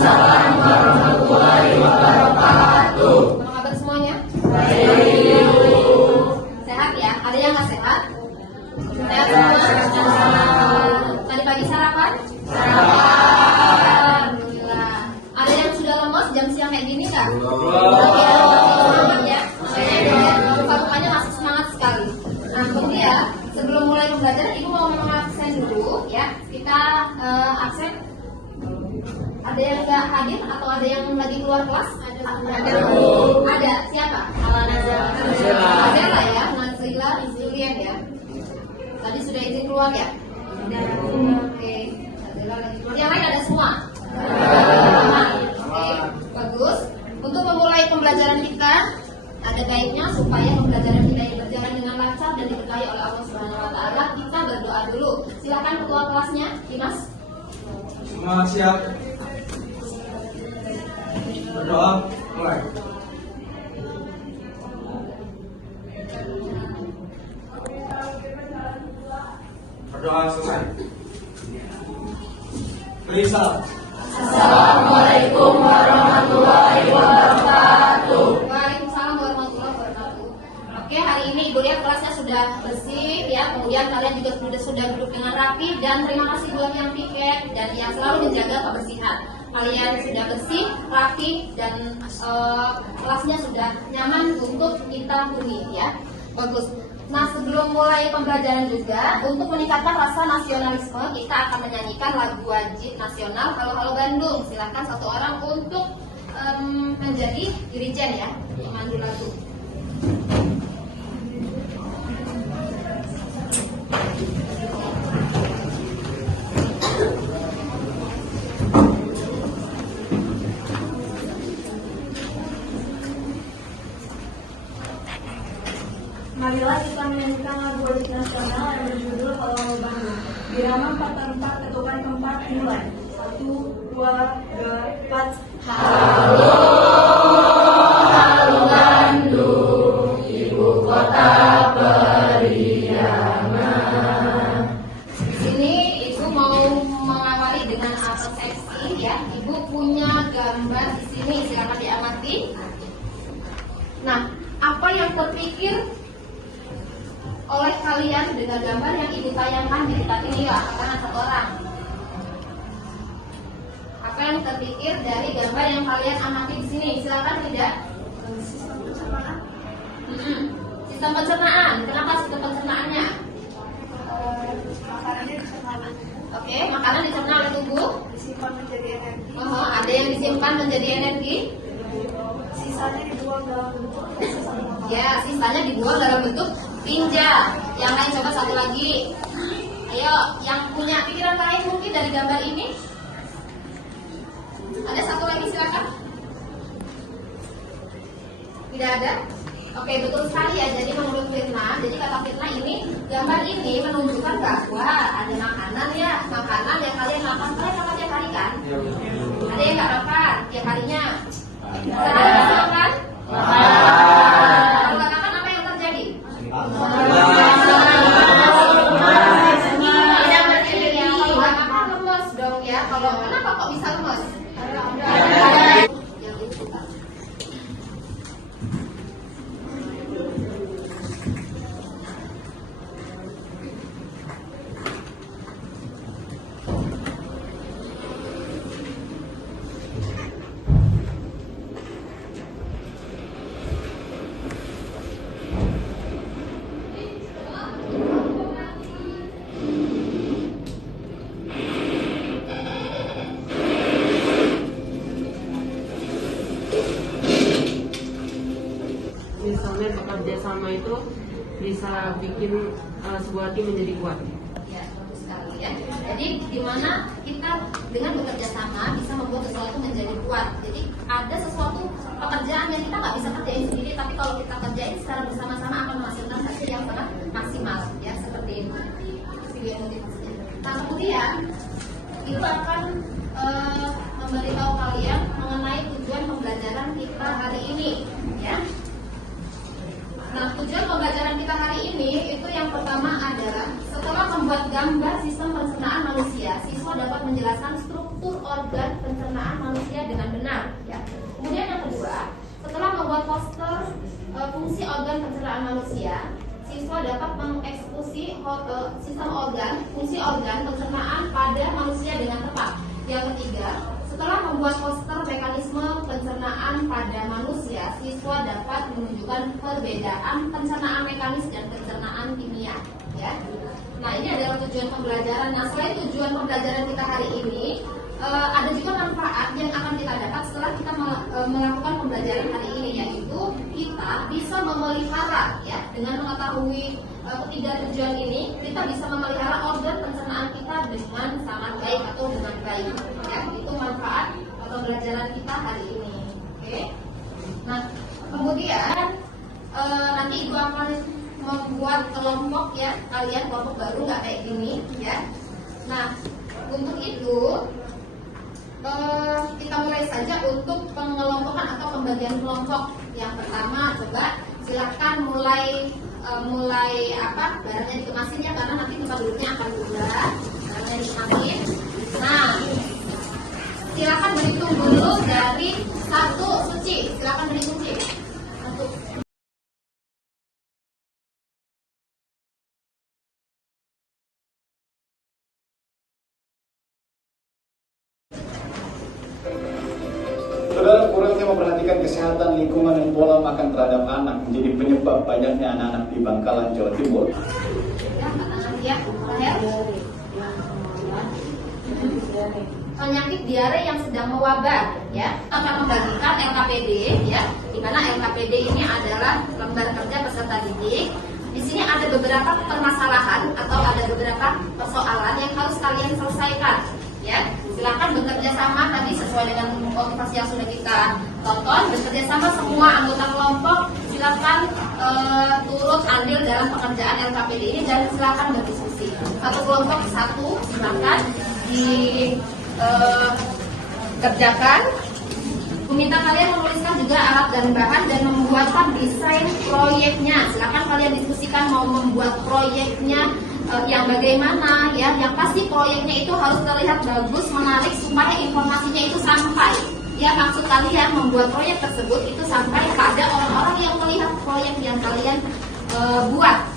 warahmatullahi wabarakatuh. Apa kabar semuanya? Baik. Sehat ya? Ada yang nggak sehat? Sehat semua? Tadi pagi sarapan? Alhamdulillah. Ada yang sudah lemes jam siang kayak gini nggak? Semangat ya? Muka-mukanya masih semangat sekali. Nah, kemudian sebelum mulai pembelajaran, Ibu mau mengabsen dulu ya. Kita absen. Ada yang nggak hadir atau ada yang lagi keluar kelas? Ada. Siapa? Nazila ya, Nazila Julian ya. Tadi sudah izin keluar ya? Oke. Nazila lagi keluar. Yang lain ada semua? Oke, bagus. Untuk memulai pembelajaran kita, ada baiknya supaya pembelajaran kita ini berjalan dengan lancar dan diberkahi oleh Allah Subhanahu Wa Taala. Kita berdoa dulu. Silakan ketua kelasnya, Dimas. Semua siap. Berdoa mulai. Berdoa selesai. Beri salam. Assalamualaikum warahmatullahi wabarakatuh. Waalaikumsalam warahmatullahi wabarakatuh. Oke, hari ini Ibu lihat kelasnya sudah bersih ya. Kemudian kalian juga sudah duduk dengan rapi, dan terima kasih buat yang piket dan yang selalu menjaga kebersihan. Kalian sudah bersih, rapi, dan kelasnya sudah nyaman untuk kita huni ya. Bagus. Nah, sebelum mulai pembelajaran juga, untuk meningkatkan rasa nasionalisme, kita akan menyanyikan lagu wajib nasional Halo Halo Bandung. Silakan satu orang untuk menjadi dirijen ya, memandu lagu. Marilah kita menyanyikan lagu wajib nasional yang berjudul Halo Halo Bandung. Irama 4/4 ketukan keempat mulai. 1, 2, 3, 4. Halo, halo Bandung, ibu kota periangan. Di sini Ibu mau mengawali dengan abstraksi ya. Ibu punya gambar di sini, silakan diamati. Nah, apa yang terpikir oleh kalian dengan gambar yang Ibu tayangkan di dekat ini ya, karena satu orang. Apa yang terpikir dari gambar yang kalian amati di sini? Silakan tidak. Sistem pencernaan. Sistem pencernaan. Kenapa sistem pencernaannya? Makanannya dicerna. Oke, makanan dicerna oleh tubuh. Disimpan menjadi energi. Ada yang disimpan menjadi energi. Sisanya dibuang dalam bentuk Ya, sisanya dibuang dalam bentuk tinja. Yang lain coba satu lagi. Ayo, yang punya pikiran lain mungkin dari gambar ini. Ada satu lagi silakan. Tidak ada? Oke, betul sekali ya. Jadi menurut Firna, jadi kata Firna ini, gambar ini menunjukkan bahwa ada makanan ya, makanan yang kalian makan. Kalian makan tiap hari kan? Ada yang nggak makan tiap harinya? Sekarang makan? Kalau nggak makan apa yang terjadi? Tidak berdiri. Nggak makan lemes dong ya. Kalau kenapa kok bisa lemes? Yang itu Pak. Misalnya bekerja sama itu bisa bikin sebuah tim menjadi kuat. Ya, bagus sekali ya. Jadi di mana kita dengan bekerja sama bisa membuat sesuatu menjadi kuat. Jadi ada sesuatu pekerjaan yang kita nggak bisa kerjain sendiri, tapi kalau kita kerjain secara bersama-sama akan menghasilkan hasil yang sangat maksimal ya, seperti itu. Nah, kemudian itu akan memberitahu kalian mengenai tujuan pembelajaran kita hari ini ya. Nah, tujuan pembelajaran kita hari ini itu yang pertama adalah setelah membuat gambar sistem pencernaan manusia, siswa dapat menjelaskan struktur organ pencernaan manusia fungsi organ pencernaan manusia, siswa dapat mengeksekusi sistem organ, fungsi organ pencernaan pada manusia dengan tepat. Yang ketiga, setelah membuat poster mekanisme pencernaan pada manusia, siswa dapat menunjukkan perbedaan pencernaan mekanis dan pencernaan kimia. Ya. Nah, ini adalah tujuan pembelajaran. Nah, selain tujuan pembelajaran kita hari ini, ada juga manfaat yang akan kita dapat setelah kita melakukan pembelajaran hari ini, yaitu kita bisa memelihara, ya, dengan mengetahui ketiga tujuan ini, kita bisa memelihara organ pencernaan kita dengan sangat baik atau dengan baik. Ya, itu manfaat pembelajaran kita hari ini. Oke. Nah, kemudian nanti Ibu akan membuat kelompok, ya, kalian kelompok baru nggak kayak gini, ya. Nah, untuk itu kita mulai saja untuk pengelompokan atau pembagian kelompok. Yang pertama, coba silakan mulai barangnya dikemasin, ya, karena nanti tempat duduknya akan berubah. Barangnya dikemasin. Nah, silakan berhitung dulu dari 1, Suci. Silakan berhitung, Suci. 1. Saudara, kurangnya memperhatikan kesehatan lingkungan dan pola makan terhadap anak menjadi penyebab banyaknya anak-anak di Bangkalan, Jawa Timur. Ya, penyakit diare yang sedang mewabah, ya, akan membagikan LKPD, ya, di mana LKPD ini adalah lembar kerja peserta didik. Di sini ada beberapa permasalahan atau ada beberapa persoalan yang harus kalian selesaikan, ya. Silakan bekerja sama tadi sesuai dengan motivasi yang sudah kita tonton, bekerja sama semua anggota kelompok. Silakan turut andil dalam pekerjaan LKPD ini dan silakan berdiskusi. Satu kelompok satu, silakan dikerjakan. Meminta kalian menuliskan juga alat dan bahan dan membuatkan desain proyeknya. Silakan kalian diskusikan mau membuat proyeknya yang bagaimana, ya. Yang pasti proyeknya itu harus terlihat bagus, menarik supaya informasinya itu sampai. Ya, maksud kalian membuat proyek tersebut itu sampai pada orang-orang yang melihat proyek yang kalian buat.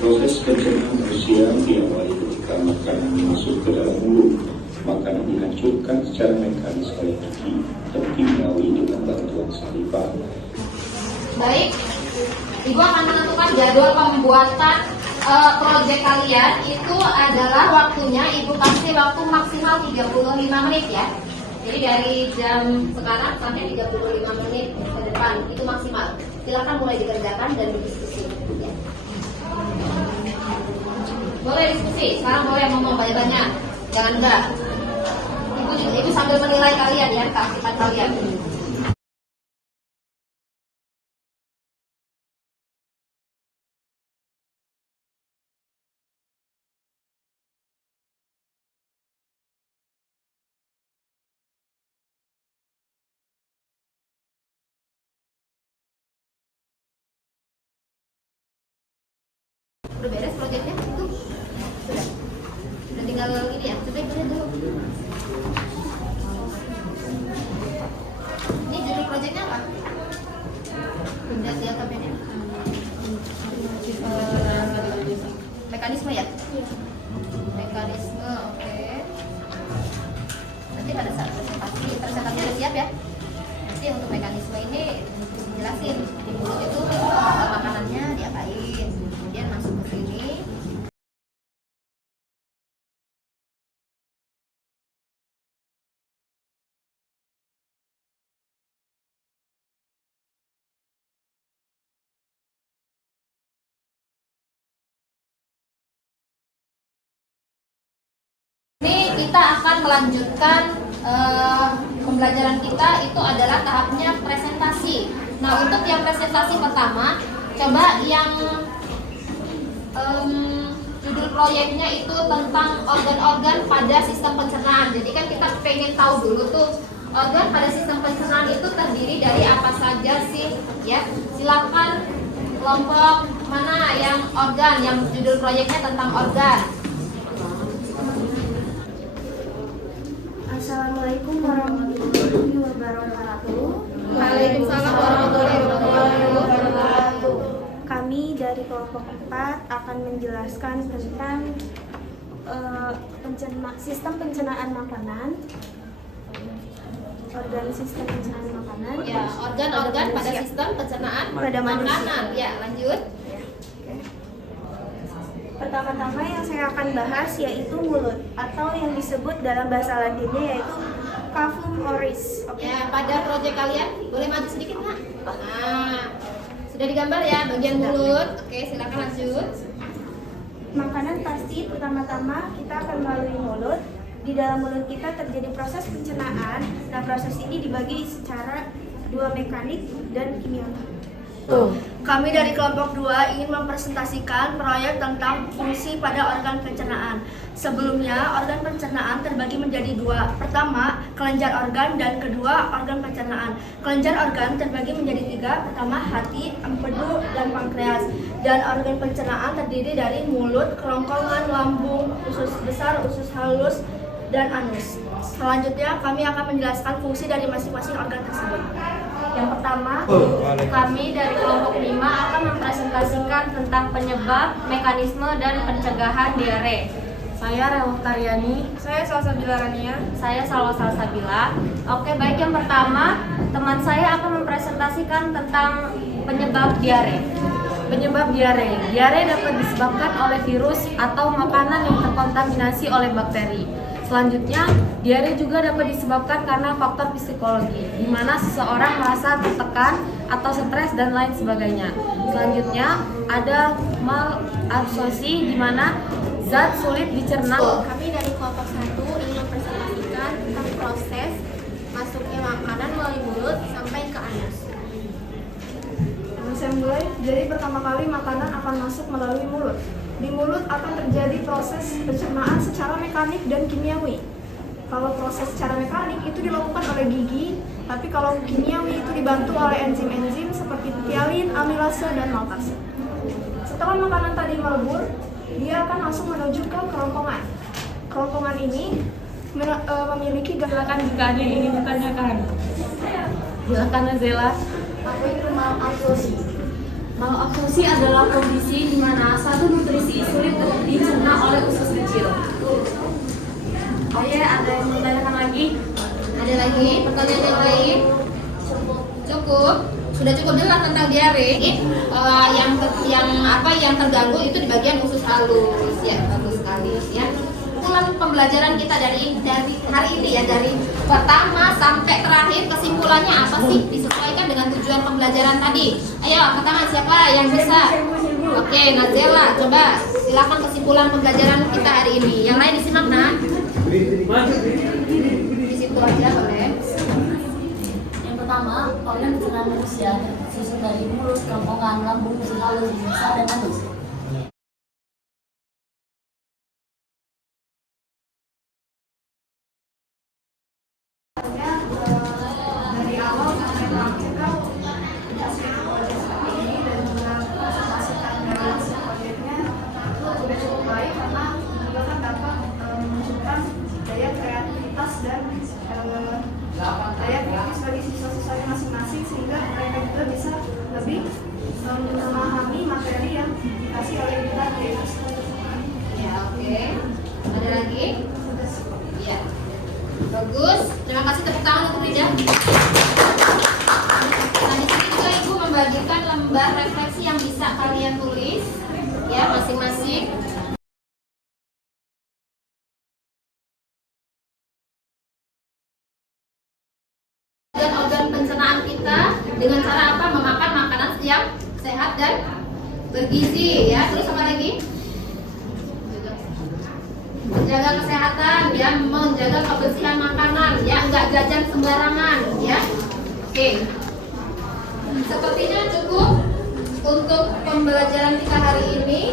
Proses pencernaan manusia diawali ketika makanan masuk ke dalam mulut. Makanan dihancurkan secara mekanis oleh gigi dan kimiawi dengan bantuan saliva. Baik, Ibu akan menentukan jadwal pembuatan proyek kalian. Itu adalah waktunya, Ibu kasih waktu maksimal 35 menit, ya. Jadi dari jam sekarang sampai 35 menit ke depan itu maksimal. Silakan mulai dikerjakan dan berdiskusi, ya. Boleh diskusi, sekarang boleh ngomong banyak-banyak, jangan enggak. Ibu sambil menilai kalian, ya, keaktifan kalian. Udah beres proyeknya? Tuh. Sudah. Udah tinggal ini, ya. Coba lihat dulu. Ini judul proyeknya apa? Bunda siapa ini? Mekanisme, ya? Mekanisme, oke. Nanti pada saat presentasi udah siap, ya. Nanti untuk mekanisme ini jelasin di mulut itu makanannya diapain, kemudian masuk ke sini. Ini kita akan melanjutkan pembelajaran kita, itu adalah tahapnya presentasi. Nah, untuk yang presentasi pertama, coba yang judul proyeknya itu tentang organ-organ pada sistem pencernaan. Jadi kan kita pengen tahu dulu tuh organ pada sistem pencernaan itu terdiri dari apa saja sih, ya. Silakan kelompok mana yang organ, yang judul proyeknya tentang organ. Assalamualaikum warahmatullahi wabarakatuh. Waalaikumsalam warahmatullahi wabarakatuh. dari kelompok 4 akan menjelaskan tentang sistem pencernaan makanan. Organ sistem pencernaan makanan. Ya, organ-organ pada sistem pencernaan pada manusia. makanan. Ya, lanjut. Pertama-tama yang saya akan bahas yaitu mulut, atau yang disebut dalam bahasa Latinnya yaitu cavum oris. Ya, pada proyek kalian boleh maju sedikit, Nak. Nah, sudah digambar ya bagian mulut. Oke, silakan lanjut. Makanan pasti pertama-tama kita akan melalui mulut. Di dalam mulut kita terjadi proses pencernaan. Nah, proses ini dibagi secara dua mekanik dan kimiawi. Kami dari kelompok 2 ingin mempresentasikan proyek tentang fungsi pada organ pencernaan. Sebelumnya, organ pencernaan terbagi menjadi dua. Pertama, kelenjar organ, dan kedua, organ pencernaan. Kelenjar organ terbagi menjadi tiga. Pertama, hati, empedu, dan pankreas. Dan organ pencernaan terdiri dari mulut, kerongkongan, lambung, usus besar, usus halus, dan anus. Selanjutnya, kami akan menjelaskan fungsi dari masing-masing organ tersebut. Yang pertama, kami dari kelompok 5 akan mempresentasikan tentang penyebab, mekanisme, dan pencegahan diare. Saya Rewoktariani. Saya Salsabila Rania. Saya Salwa Salsabila. Oke, baik, yang pertama, teman saya akan mempresentasikan tentang penyebab diare. Penyebab diare. Diare dapat disebabkan oleh virus atau makanan yang terkontaminasi oleh bakteri. Selanjutnya, diare juga dapat disebabkan karena faktor psikologi, di mana seseorang merasa tertekan atau stres dan lain sebagainya. Selanjutnya, ada malabsorpsi, di mana zat sulit dicerna. Kami dari kelompok 1 ingin mempresentasikan tentang proses masuknya makanan melalui mulut sampai ke anus. Saya mulai. Jadi pertama kali makanan akan masuk melalui mulut. Di mulut akan terjadi proses pencernaan secara mekanik dan kimiawi. Kalau proses secara mekanik itu dilakukan oleh gigi, tapi kalau kimiawi itu dibantu oleh enzim-enzim seperti ptyalin, amilase, dan maltase. Setelah makanan tadi melebur, dia akan langsung menuju ke kerongkongan. Kerongkongan ini memiliki gerakan jika ada yang ingin ditanyakan. Silakan Nazela. Apa itu malabsorpsi? Malabsorpsi adalah kondisi di mana satu nutrisi sulit dicerna oleh usus kecil. Oh ya, ada yang mau tanyakan lagi? Ada lagi pertanyaan yang lain? Cukup. Sudah cukup jelas tentang diare. Yang terganggu itu di bagian usus halus. Ya, bagus sekali ya. Kesimpulan pembelajaran kita dari hari ini ya, dari pertama sampai terakhir, kesimpulannya apa sih? Disesuaikan dengan tujuan pembelajaran tadi. Ayo, pertama siapa yang bisa? Oke, Nazela, coba silakan kesimpulan pembelajaran kita hari ini. Yang lain disimak, Nak. Disitu aja boleh. Yang pertama, organ pencernaan manusia disusun dari mulut, kerongkongan, lambung, usus halus, besar, dan anus. Dari awal sampai terakhir kan hasil proyek seperti ini dan juga masukan dari hasil proyeknya itu udah cukup baik karena juga kan dapat menunjukkan daya kreativitas dan daya kritis bagi siswa-siswanya masing-masing, sehingga mereka juga bisa lebih memahami materi yang dikasih oleh kita di kelas. Ya, oke. Ada lagi? Ya. Bagus. Terima kasih, tepuk tangan untuk Rida. Nah, di sini juga Ibu membagikan lembar refleksi yang bisa kalian tulis ya masing-masing. Organ pencernaan kita dengan cara apa? Memakan makanan yang sehat dan bergizi ya. Terus apa lagi? Menjaga kesehatan ya, menjaga kebersihan makanan ya, enggak jajan sembarangan ya. Oke. Sepertinya cukup untuk pembelajaran kita hari ini.